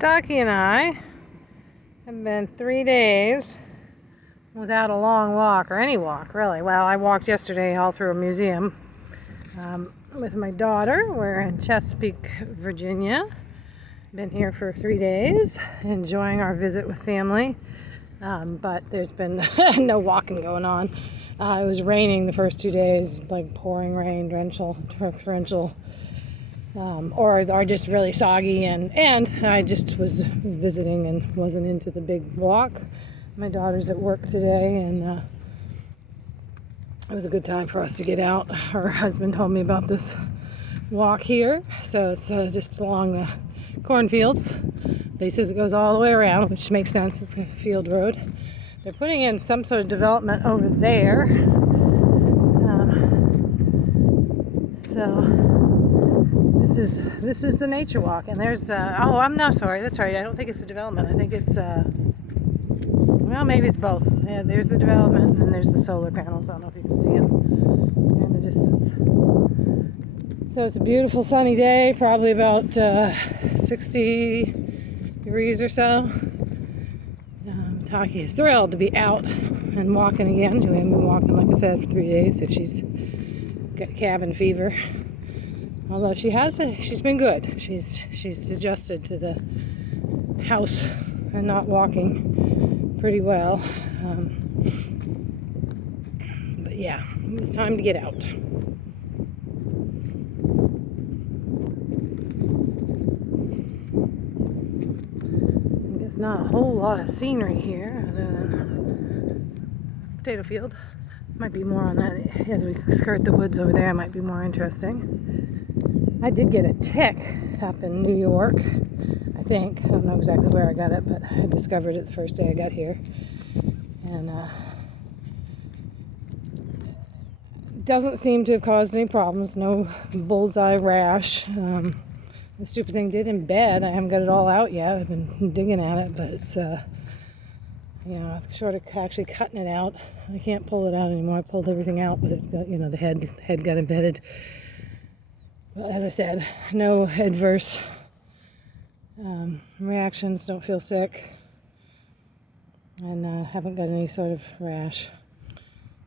Taki and I have been 3 days without a long walk, or any walk, really. Well, I walked yesterday all through a museum with my daughter. We're in Chesapeake, Virginia. Been here for 3 days, enjoying our visit with family. But there's been no walking going on. It was raining the first 2 days, like pouring rain, torrential. Or just really soggy, and I just was visiting and wasn't into the big walk. My daughter's at work today, and it was a good time for us to get out. Her husband told me about this walk here, so it's just along the cornfields, but he says it goes all the way around, which makes sense. It's a field road. They're putting in some sort of development over there, so this is the nature walk, and there's I'm not sorry, that's right, I don't think it's a development. I think it's well, maybe it's both. Yeah, there's the development, and then there's the solar panels. I don't know if you can see them in the distance. So it's a beautiful sunny day, probably about 60 degrees or so. Taki is thrilled to be out and walking again. We haven't been walking, like I said, for 3 days, so she's got cabin fever. Although she's been good. She's adjusted to the house and not walking pretty well. But yeah, it was time to get out. I guess not a whole lot of scenery here other than potato field. Might be more on that as we skirt the woods over there. It might be more interesting. I did get a tick up in New York, I think. I don't know exactly where I got it, but I discovered it the first day I got here. And it doesn't seem to have caused any problems. No bullseye rash. The stupid thing did embed. I haven't got it all out yet. I've been digging at it, but it's short of actually cutting it out. I can't pull it out anymore. I pulled everything out, but it got, the head got embedded. But as I said, no adverse reactions. Don't feel sick, and haven't got any sort of rash.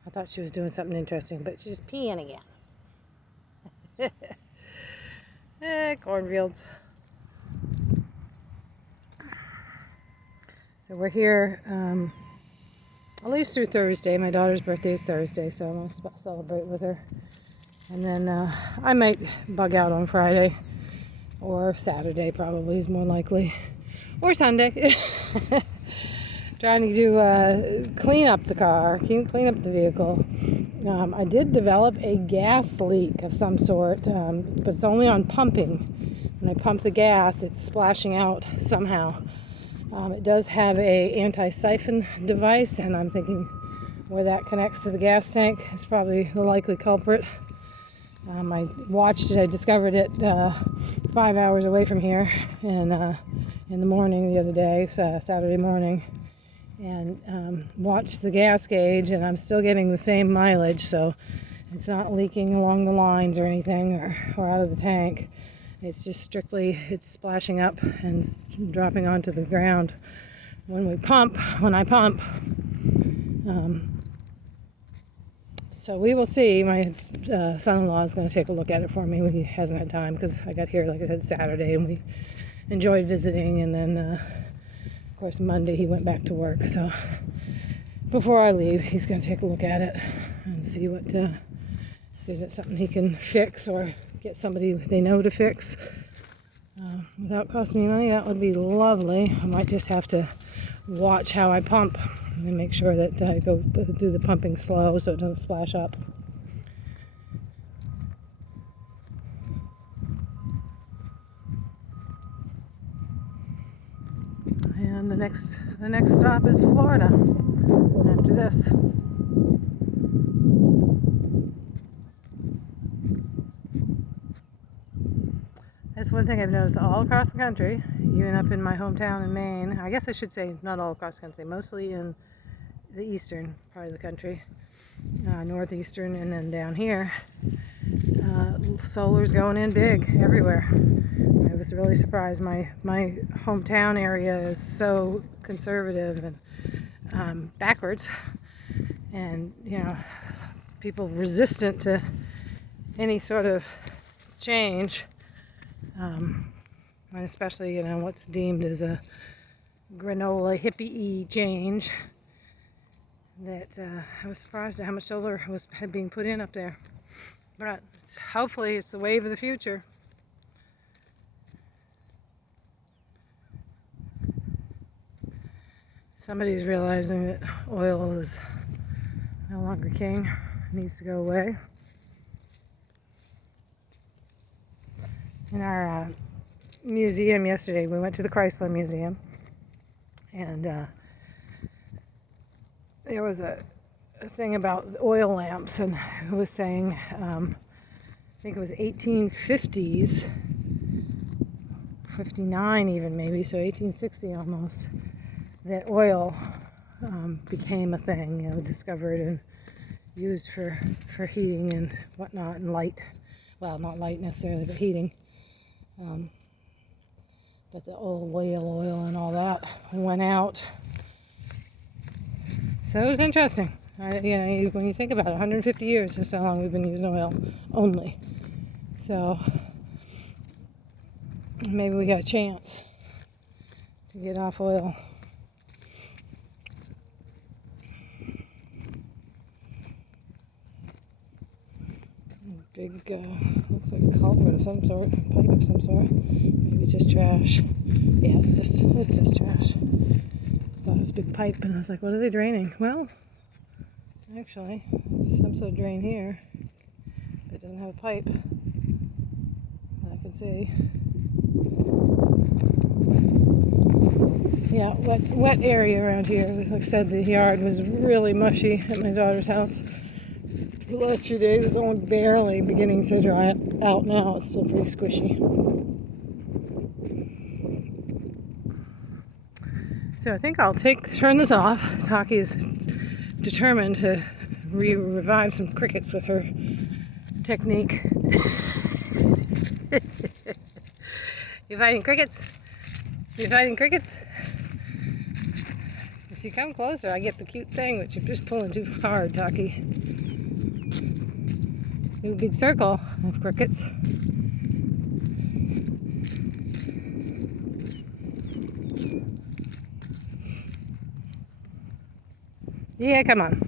I thought she was doing something interesting, but she's just peeing again. Cornfields. So we're here at least through Thursday. My daughter's birthday is Thursday, so I'm going to celebrate with her. And then I might bug out on Friday or Saturday, probably is more likely, or Sunday. Trying to clean up the car, clean up the vehicle. I did develop a gas leak of some sort, but it's only on pumping. When I pump the gas, it's splashing out somehow. It does have a anti-siphon device, and I'm thinking where that connects to the gas tank is probably the likely culprit. I watched it. I discovered it 5 hours away from here, and in the morning the other day, Saturday morning, and watched the gas gauge, and I'm still getting the same mileage, so it's not leaking along the lines or anything, or out of the tank. It's just strictly it's splashing up and dropping onto the ground when I pump. So we will see. My son-in-law is going to take a look at it for me. He hasn't had time because I got here, like I said, Saturday, and we enjoyed visiting. And then, of course, Monday he went back to work. So before I leave, he's going to take a look at it and see what if there's something he can fix or get somebody they know to fix without costing me money. That would be lovely. I might just have to watch how I pump and make sure that I go do the pumping slow so it doesn't splash up. And the next stop is Florida after this. That's one thing I've noticed all across the country, even up in my hometown in Maine. I guess I should say not all across the country, mostly in the eastern part of the country, northeastern, and then down here. Solar's going in big everywhere. I was really surprised. My hometown area is so conservative and backwards, and people resistant to any sort of change, and especially what's deemed as a granola hippie change. That I was surprised at how much solar had been put in up there, but hopefully it's the wave of the future. Somebody's realizing that oil is no longer king. It needs to go away. In our museum yesterday, we went to the Chrysler Museum, and there was a thing about oil lamps, and it was saying, I think it was 1850s, 59 even maybe, so 1860 almost, that oil became a thing, discovered and used for heating and whatnot, and light. Well, not light necessarily, but heating. But the oil and all that went out. So it was interesting. When you think about it, 150 years, that's how long we've been using oil only. So maybe we got a chance to get off oil. Big, looks like a culvert of some sort, pipe of some sort. Maybe it's just trash. Yeah, it's just trash. I thought it was a big pipe, and I was like, what are they draining? Well, actually, some sort of drain here, but it doesn't have a pipe that I can see. Yeah, wet area around here. Like I said, the yard was really mushy at my daughter's house. The last few days, it's only barely beginning to dry out now. It's still pretty squishy. So I think I'll turn this off. Taki is determined to revive some crickets with her technique. You fighting crickets? You fighting crickets? If you come closer, I get the cute thing, but you're just pulling too hard, Taki. Do a big circle of crickets. Yeah, come on.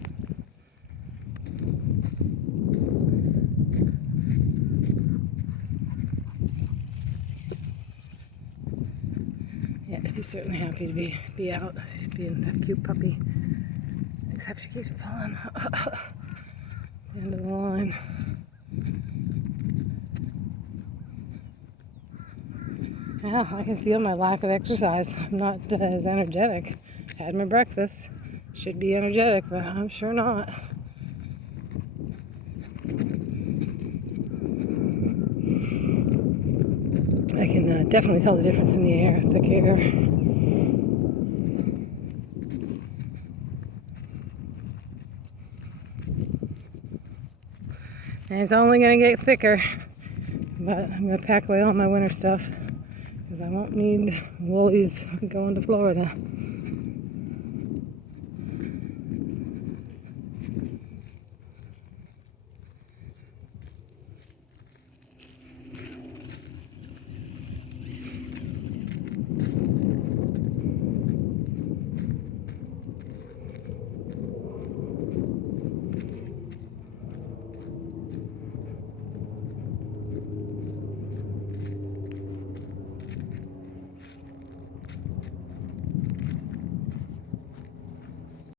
Yeah, he's certainly happy to be out, being that cute puppy. Except she keeps pulling the end of the line. Well, I can feel my lack of exercise. I'm not as energetic. Had my breakfast. Should be energetic, but I'm sure not. I can definitely tell the difference in the air, thick air. And it's only going to get thicker, but I'm going to pack away all my winter stuff because I won't need woolies going to Florida.